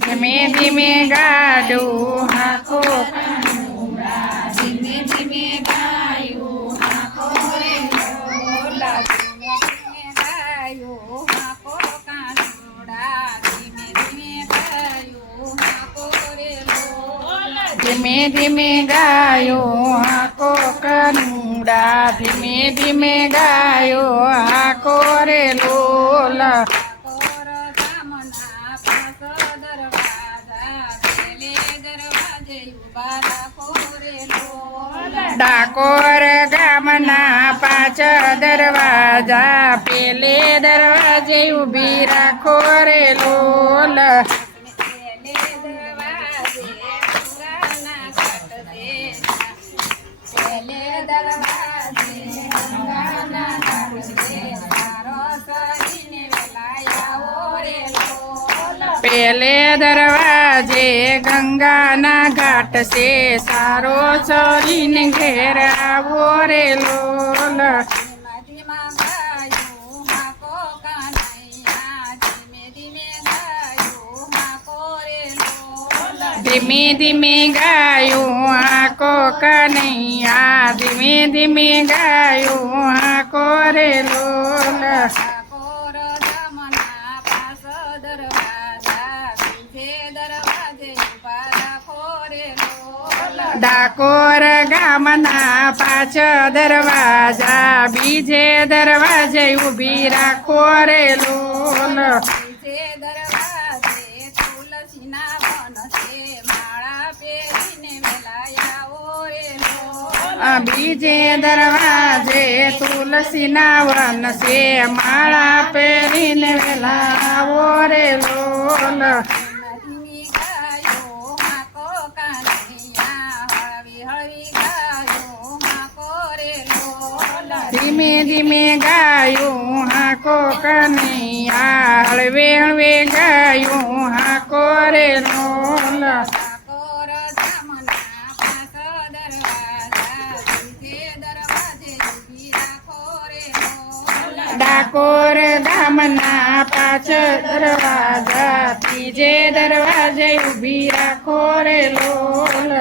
ધીમે ધીમે ગાડું હાકો. ધીમે ધીમે ગાયું હાકો રે લોલા ધીમે ધીમે ગાયું હાકો કાનુડા ધીમે ધીમે ગાયું હાકો રે લોલા ધીમે ધીમે ગાયો હાકો કનુડા ધીમે ધીમે ગાયો હાકો રે લોલ કોર ગામના પાસ દરવાજા પેલે દરવાજે ઊભા રાખો રે લોલા ડાકોર ગામના પાંચ દરવાજા પેલે દરવાજે ઊભી રાખો રે લોલ પેલે દરવાજે ગંગાના ઘાટ છે સારો ચરીને ઘેર આવો રે લોલ. ધીમે ધીમે ગાયું આકો કનૈયા. ધીમે ધીમે ગાયું આકો રે લોલ. ઊભા ડાકોર ગામના પાછ દરવાજા. બીજે દરવાજે ઊભી રાખો રે લોલ. બીજે દરવાજે તુલસીના વન છે માળા પહેરીને વેલાવો રે લોલ. ધીમે ધીમે ગાયું હાકો કનૈયા હળવે ગાયું હાકો રે લોલ. ડાકોર ગામના પાછળ દરવાજા ત્રીજે દરવાજે ઊભી રાખો રે લોલ.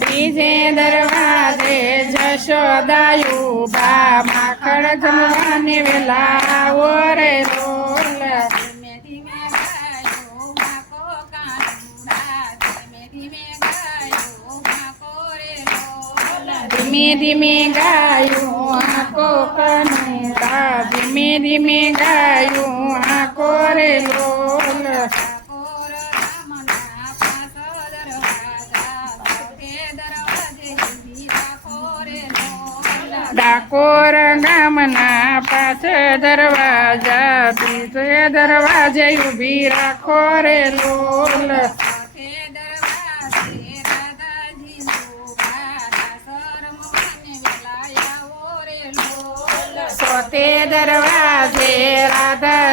બીજે દરવાજે જશોદાયુ ઓ બા માખણ જમવાની વેલા આવો રે લોલ. ધીમે ધીમે ગાયું આકો કનુડા ધીમે ધીમે ગાયું આકો રે લોલ. ડાકોર ગામના પાછ દરવાજા બીજે દરવાજે ઊભી રાખો રે લોલ.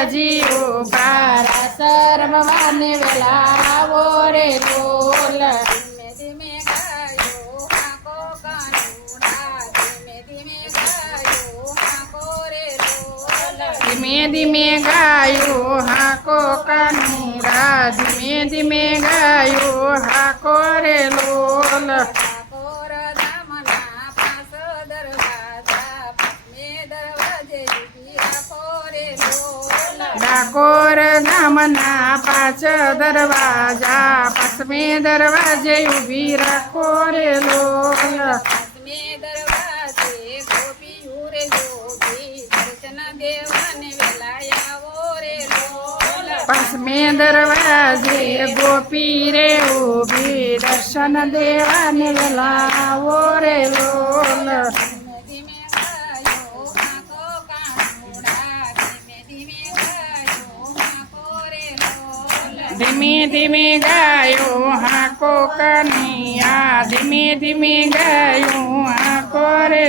રાધાજી ઊભા શરમવાને વેલા આવો રે લોલ ધીમે ધીમે ગાયો હાકો કાનુડા ધીમે ધીમે ગાયો હાકો રે લોલ ધીમે ધીમે ગાયું હાકો કાનુડા ધીમે ધીમે ગાયું હાકો રે લોલ ડાકોર ગામના પાછ દરવાજા પશ્ચિમે દરવાજે ઊભી રાખો રે લોલ પશ્ચિમે દરવાજે ગોપીઓ રે જોગી દર્શન દેવાને વેલાયા ઓ રે લોલ પશ્ચિમે દરવાજે ગોપી રે ઊભી દર્શન દેવાને લાવો રે લોલ ધીમે ધીમે ગાયું હાકો કનૈયા. ધીમે ધીમે ગાયું હાકો રે